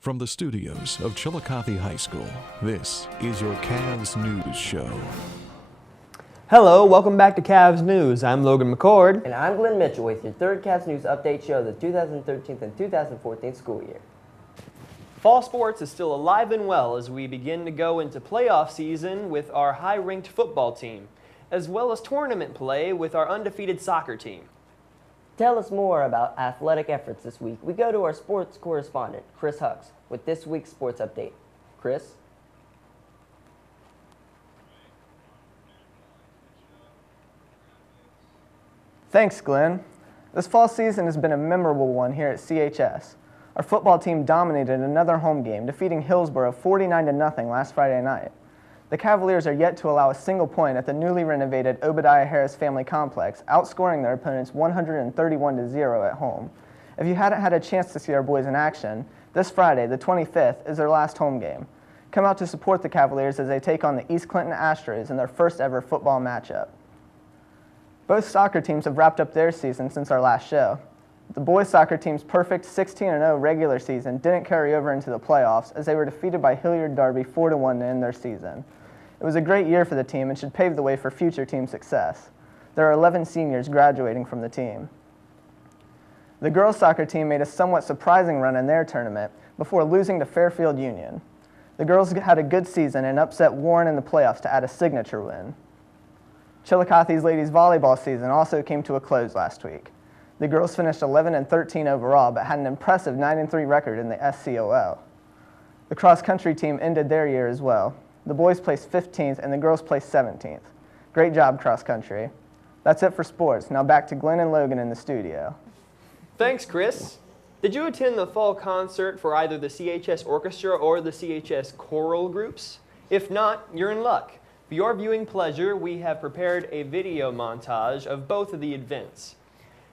From the studios of Chillicothe High School, this is your CAVS News Show. Hello, welcome back to CAVS News. I'm Logan McCord. And I'm Glenn Mitchell with your third CAVS News update show of the 2013 and 2014 school year. Fall sports is still alive and well as we begin to go into playoff season with our high-ranked football team, as well as tournament play with our undefeated soccer team. Tell us more about athletic efforts this week. We go to our sports correspondent, Chris Hucks, with this week's sports update. Chris? Thanks, Glenn. This fall season has been a memorable one here at CHS. Our football team dominated another home game, defeating Hillsborough 49-0 last Friday night. The Cavaliers are yet to allow a single point at the newly renovated Obadiah Harris Family Complex, outscoring their opponents 131-0 at home. If you hadn't had a chance to see our boys in action, this Friday, the 25th, is their last home game. Come out to support the Cavaliers as they take on the East Clinton Astros in their first ever football matchup. Both soccer teams have wrapped up their season since our last show. The boys soccer team's perfect 16-0 regular season didn't carry over into the playoffs as they were defeated by Hilliard Darby 4-1 to end their season. It was a great year for the team and should pave the way for future team success. There are 11 seniors graduating from the team. The girls soccer team made a somewhat surprising run in their tournament before losing to Fairfield Union. The girls had a good season and upset Warren in the playoffs to add a signature win. Chillicothe's ladies volleyball season also came to a close last week. The girls finished 11-13 overall, but had an impressive 9-3 record in the SCOL. The cross-country team ended their year as well. The boys placed 15th and the girls placed 17th. Great job, cross-country. That's it for sports. Now back to Glenn and Logan in the studio. Thanks, Chris. Did you attend the fall concert for either the CHS Orchestra or the CHS choral groups? If not, you're in luck. For your viewing pleasure, we have prepared a video montage of both of the events.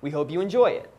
We hope you enjoy it.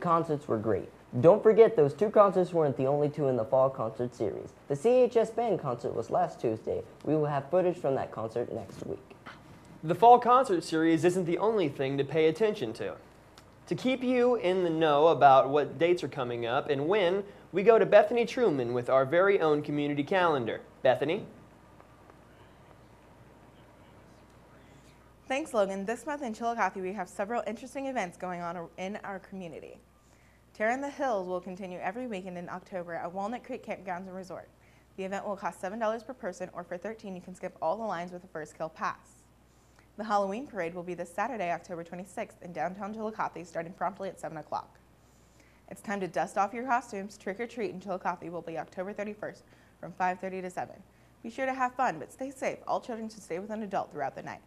concerts were great. Don't forget those 2 concerts weren't the only 2 in the fall concert series. The CHS band concert was last Tuesday. We will have footage from that concert next week. The fall concert series isn't the only thing to pay attention to. To keep you in the know about what dates are coming up and when, we go to Bethany Truman with our very own community calendar. Bethany? Thanks, Logan. This month in Chillicothe, we have several interesting events going on in our community. Terra in the Hills will continue every weekend in October at Walnut Creek Campgrounds and Resort. The event will cost $7 per person, or for $13 you can skip all the lines with a first kill pass. The Halloween parade will be this Saturday, October 26th in downtown Chillicothe, starting promptly at 7 o'clock. It's time to dust off your costumes. Trick or treat in Chillicothe will be October 31st from 5:30 to 7. Be sure to have fun, but stay safe. All children should stay with an adult throughout the night.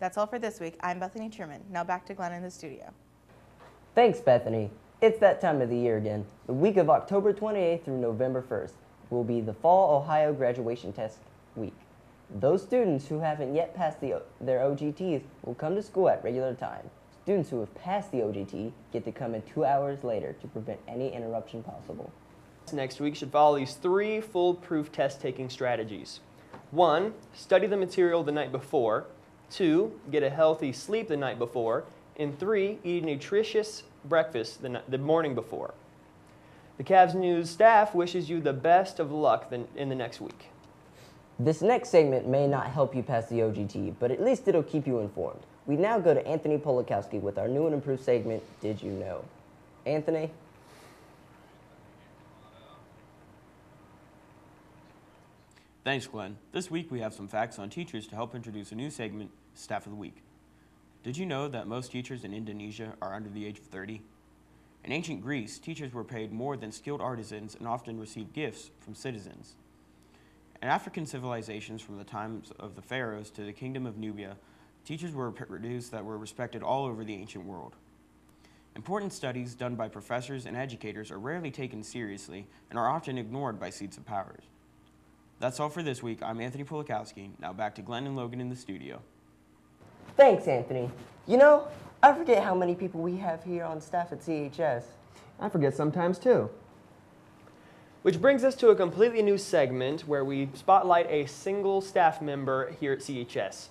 That's all for this week. I'm Bethany Truman. Now back to Glenn in the studio. Thanks, Bethany. It's that time of the year again. The week of October 28th through November 1st will be the Fall Ohio Graduation Test Week. Those students who haven't yet passed their OGTs will come to school at regular time. Students who have passed the OGT get to come in 2 hours later to prevent any interruption possible. Next week should follow these 3 foolproof test-taking strategies. 1, study the material the night before. 2, get a healthy sleep the night before. And 3, eat a nutritious breakfast the morning before. The CAVS News staff wishes you the best of luck in the next week. This next segment may not help you pass the OGT, but at least it'll keep you informed. We now go to Anthony Polakowski with our new and improved segment, Did You Know? Anthony? Thanks, Glenn. This week we have some facts on teachers to help introduce a new segment, Staff of the Week. Did you know that most teachers in Indonesia are under the age of 30? In ancient Greece, teachers were paid more than skilled artisans and often received gifts from citizens. In African civilizations, from the times of the pharaohs to the kingdom of Nubia, teachers were produced that were respected all over the ancient world. Important studies done by professors and educators are rarely taken seriously and are often ignored by seats of power. That's all for this week. I'm Anthony Polakowski. Now back to Glenn and Logan in the studio. Thanks, Anthony. You know, I forget how many people we have here on staff at CHS. I forget sometimes too. Which brings us to a completely new segment where we spotlight a single staff member here at CHS.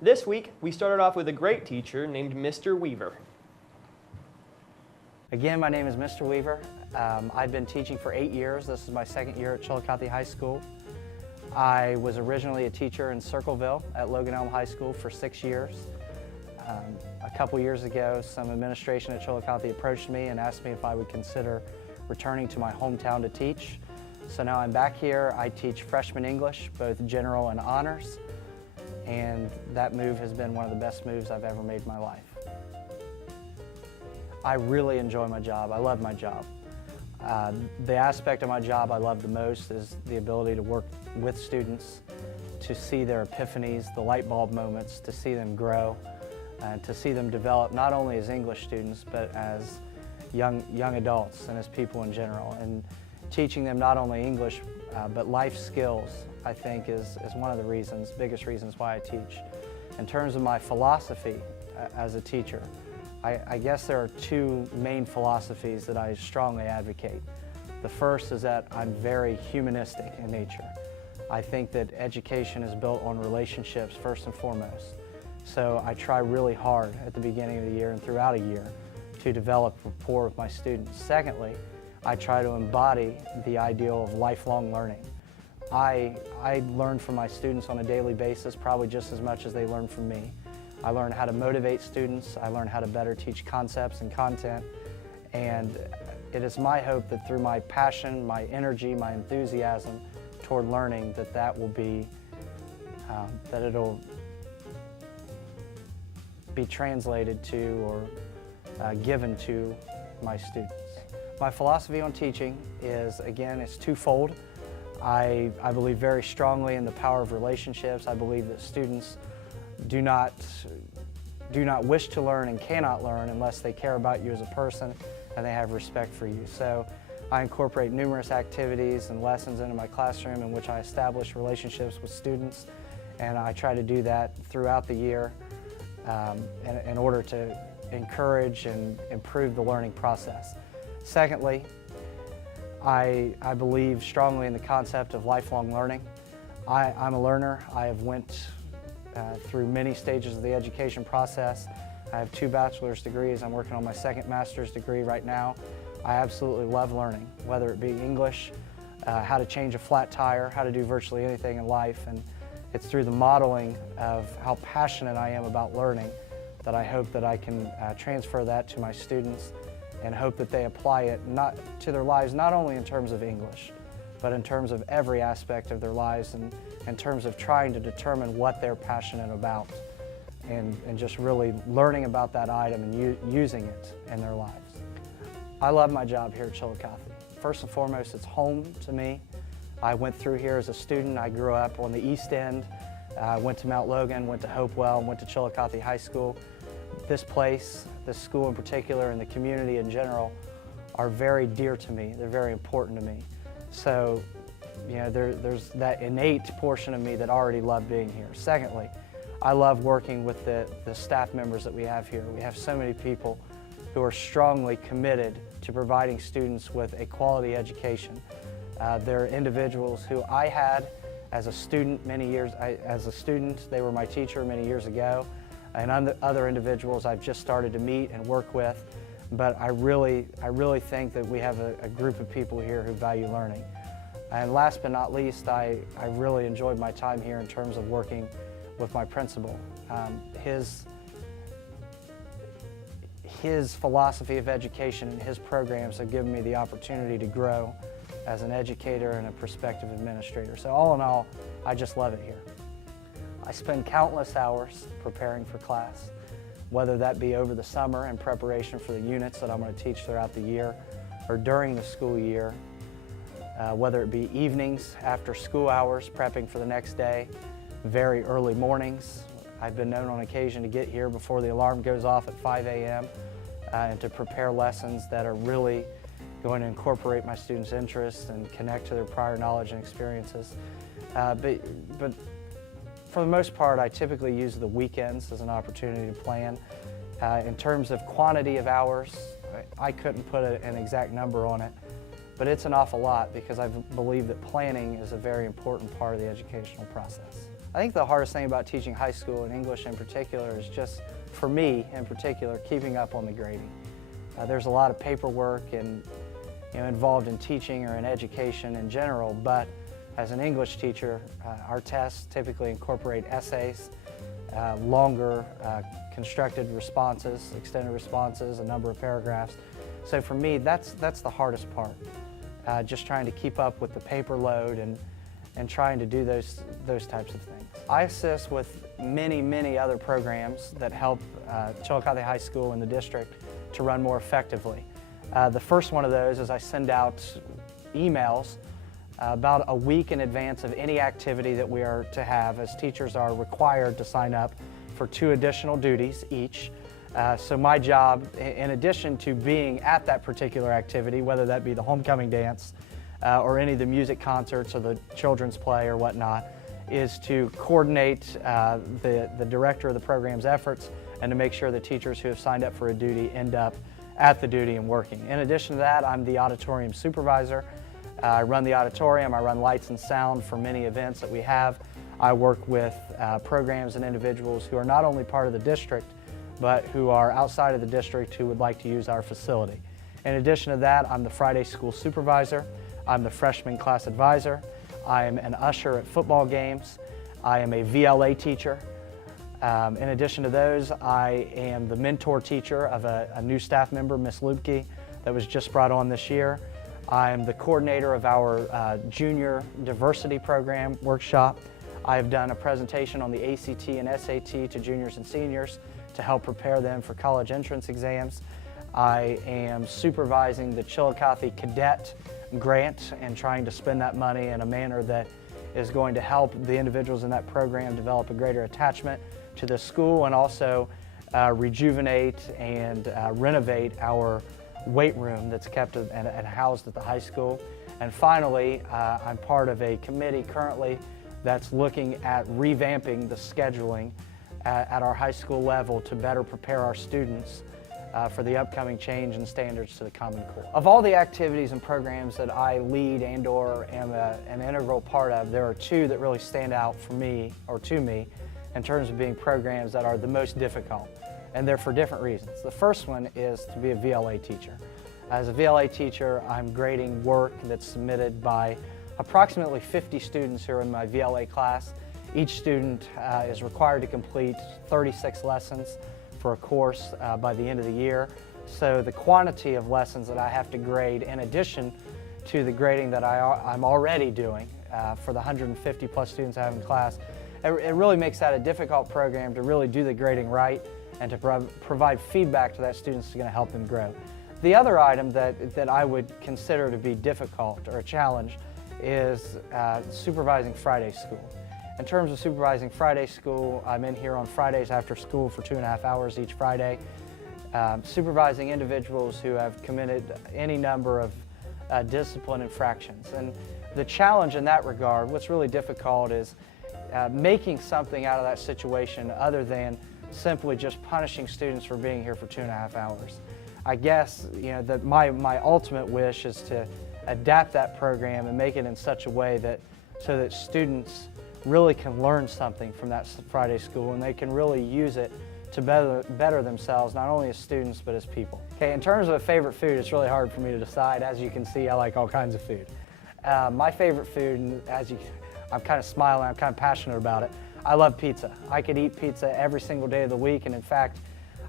This week, we started off with a great teacher named Mr. Weaver. Again, my name is Mr. Weaver. I've been teaching for 8 years. This is my 2nd year at Chillicothe High School. I was originally a teacher in Circleville at Logan Elm High School for 6 years. A couple years ago, some administration at Chillicothe approached me and asked me if I would consider returning to my hometown to teach. So now I'm back here. I teach freshman English, both general and honors, and that move has been one of the best moves I've ever made in my life. I really enjoy my job. I love my job. The aspect of my job I love the most is the ability to work with students, to see their epiphanies, the light bulb moments, to see them grow, and to see them develop not only as English students, but as young adults and as people in general. And teaching them not only English, but life skills, I think is one of the biggest reasons why I teach. In terms of my philosophy as a teacher, I guess there are 2 main philosophies that I strongly advocate. The first is that I'm very humanistic in nature. I think that education is built on relationships first and foremost. So I try really hard at the beginning of the year and throughout a year to develop rapport with my students. Secondly, I try to embody the ideal of lifelong learning. I learn from my students on a daily basis, probably just as much as they learn from me. I learn how to motivate students, I learn how to better teach concepts and content, and it is my hope that through my passion, my energy, my enthusiasm toward learning, that will be, that it'll be translated to or given to my students. My philosophy on teaching is, again, it's twofold. I believe very strongly in the power of relationships. I believe that students do not wish to learn and cannot learn unless they care about you as a person and they have respect for you. So I incorporate numerous activities and lessons into my classroom in which I establish relationships with students, and I try to do that throughout the year in order to encourage and improve the learning process. Secondly, I believe strongly in the concept of lifelong learning. I'm a learner. I have went through many stages of the education process. I have 2 bachelor's degrees. I'm working on my 2nd master's degree right now. I absolutely love learning, whether it be English, how to change a flat tire, how to do virtually anything in life. And it's through the modeling of how passionate I am about learning that I hope that I can transfer that to my students and hope that they apply it to their lives, not only in terms of English, but in terms of every aspect of their lives and in terms of trying to determine what they're passionate about and just really learning about that item and using it in their lives. I love my job here at Chillicothe. First and foremost, it's home to me. I went through here as a student. I grew up on the East End, went to Mount Logan, went to Hopewell, went to Chillicothe High School. This place, this school in particular, and the community in general are very dear to me. They're very important to me. So, you know, there's that innate portion of me that already loved being here. Secondly, I love working with the staff members that we have here. We have so many people who are strongly committed to providing students with a quality education. They're individuals who I had as a student they were my teacher many years ago, and other individuals I've just started to meet and work with. But I really think that we have a group of people here who value learning. And last but not least, I really enjoyed my time here in terms of working with my principal. His philosophy of education and his programs have given me the opportunity to grow as an educator and a prospective administrator. So all in all, I just love it here. I spend countless hours preparing for class, whether that be over the summer in preparation for the units that I'm going to teach throughout the year, or during the school year, whether it be evenings after school hours prepping for the next day, very early mornings. I've been known on occasion to get here before the alarm goes off at 5 a.m. And to prepare lessons that are really going to incorporate my students' interests and connect to their prior knowledge and experiences. But for the most part, I typically use the weekends as an opportunity to plan. In terms of quantity of hours, I couldn't put an exact number on it, but it's an awful lot because I believe that planning is a very important part of the educational process. I think the hardest thing about teaching high school and English in particular is just, for me in particular, keeping up on the grading. There's a lot of paperwork and involved in teaching or in education in general, but as an English teacher, our tests typically incorporate essays, longer constructed responses, extended responses, a number of paragraphs. So for me, that's the hardest part, just trying to keep up with the paper load and trying to do those types of things. I assist with many other programs that help Chillicothe High School and the district to run more effectively. The first one of those is I send out emails about a week in advance of any activity that we are to have, as teachers are required to sign up for 2 additional duties each. So my job, in addition to being at that particular activity, whether that be the homecoming dance or any of the music concerts or the children's play or whatnot, is to coordinate the director of the program's efforts and to make sure the teachers who have signed up for a duty end up at the duty and working. In addition to that, I'm the auditorium supervisor. I run the auditorium, I run lights and sound for many events that we have. I work with programs and individuals who are not only part of the district, but who are outside of the district who would like to use our facility. In addition to that, I'm the Friday school supervisor. I'm the freshman class advisor. I'm an usher at football games. I am a VLA teacher. In addition to those, I am the mentor teacher of a new staff member, Miss Lubke, that was just brought on this year. I'm the coordinator of our junior diversity program workshop. I have done a presentation on the ACT and SAT to juniors and seniors to help prepare them for college entrance exams. I am supervising the Chillicothe Cadet Grant and trying to spend that money in a manner that is going to help the individuals in that program develop a greater attachment to the school and also rejuvenate and renovate our weight room that's kept and housed at the high school. And finally, I'm part of a committee currently that's looking at revamping the scheduling at our high school level to better prepare our students for the upcoming change in standards to the Common Core. Of all the activities and programs that I lead and/or am an integral part of, there are two that really stand out for me, or to me, in terms of being programs that are the most difficult, and they're for different reasons. The first one is to be a VLA teacher. As a VLA teacher, I'm grading work that's submitted by approximately 50 students who are in my VLA class. Each student is required to complete 36 lessons for a course by the end of the year. So the quantity of lessons that I have to grade, in addition to the grading that I'm already doing for the 150 plus students I have in class, it really makes that a difficult program to really do the grading right and to provide feedback to that student that's going to help them grow. The other item that I would consider to be difficult or a challenge is supervising Friday school. In terms of supervising Friday school, I'm in here on Fridays after school for 2.5 hours each Friday, supervising individuals who have committed any number of discipline infractions. And the challenge in that regard, what's really difficult is making something out of that situation other than simply just punishing students for being here for 2.5 hours. I guess that my ultimate wish is to adapt that program and make it in such a way so that students really can learn something from that Friday school, and they can really use it to better themselves, not only as students, but as people. Okay, in terms of a favorite food, it's really hard for me to decide. As you can see, I like all kinds of food. My favorite food, and I'm kind of smiling, I'm kind of passionate about it, I love pizza. I could eat pizza every single day of the week, and in fact,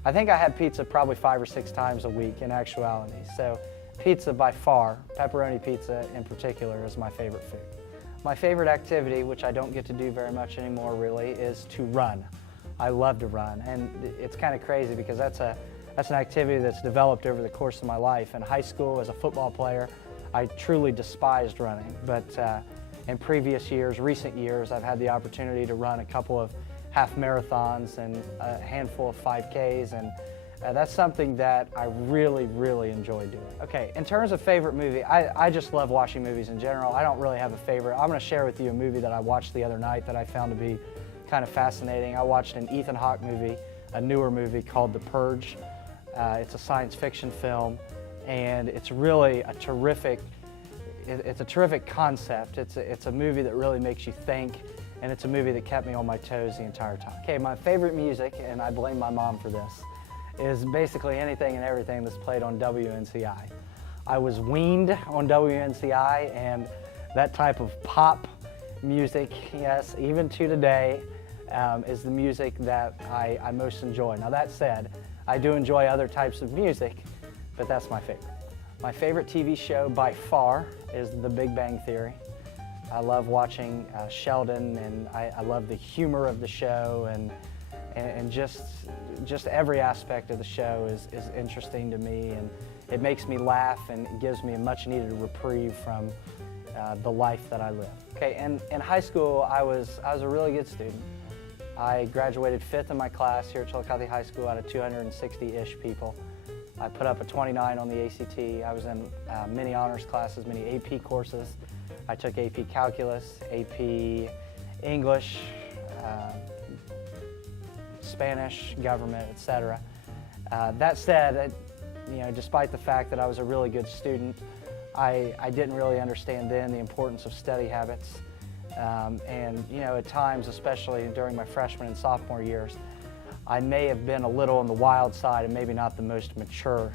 I think I have pizza probably 5 or 6 times a week in actuality. So pizza by far, pepperoni pizza in particular, is my favorite food. My favorite activity, which I don't get to do very much anymore really, is to run. I love to run, and it's kind of crazy because that's an activity that's developed over the course of my life. In high school, as a football player, I truly despised running, but in previous years, recent years, I've had the opportunity to run a couple of half marathons and a handful of 5Ks, and that's something that I really, really enjoy doing. Okay, in terms of favorite movie, I just love watching movies in general. I don't really have a favorite. I'm going to share with you a movie that I watched the other night that I found to be kind of fascinating. I watched an Ethan Hawke movie, a newer movie called The Purge. It's a science fiction film, and it's really a terrific concept. It's a movie that really makes you think, and it's a movie that kept me on my toes the entire time. Okay, my favorite music, and I blame my mom for this, is basically anything and everything that's played on WNCI. I was weaned on WNCI, and that type of pop music, yes, even to today, is the music that I most enjoy. Now that said, I do enjoy other types of music, but that's my favorite. My favorite TV show by far is The Big Bang Theory. I love watching Sheldon, and I love the humor of the show, and just every aspect of the show is interesting to me, and it makes me laugh, and it gives me a much needed reprieve from the life that I live. Okay, and in high school, I was a really good student. I graduated 5th in my class here at Chillicothe High School out of 260-ish people. I put up a 29 on the ACT. I was in many honors classes, many AP courses. I took AP Calculus, AP English, Spanish, government, etc. That said, despite the fact that I was a really good student, I didn't really understand then the importance of study habits. And at times, especially during my freshman and sophomore years, I may have been a little on the wild side and maybe not the most mature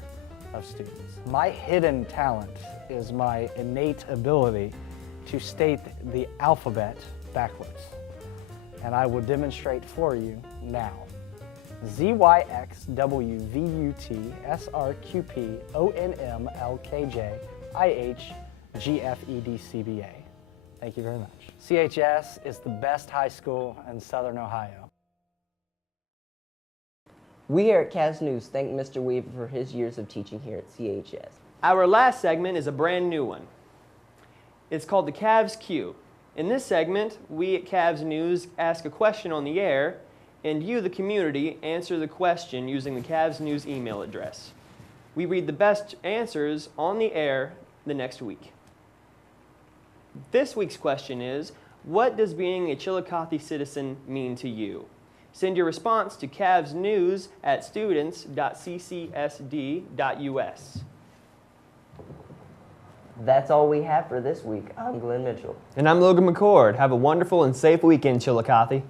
of students. My hidden talent is my innate ability to state the alphabet backwards. And I will demonstrate for you now. ZYX-WVUT-SRQP-ONM-LKJ-IH-GFEDCBA. Thank you very much. CHS is the best high school in Southern Ohio. We here at CAVS News thank Mr. Weaver for his years of teaching here at CHS. Our last segment is a brand new one. It's called the CAVS Q. In this segment, we at CAVS News ask a question on the air, and you, the community, answer the question using the CAVS News email address. We read the best answers on the air the next week. This week's question is, what does being a Chillicothe citizen mean to you? Send your response to cavsnews@students.ccsd.us. That's all we have for this week. I'm Glenn Mitchell. And I'm Logan McCord. Have a wonderful and safe weekend, Chillicothe.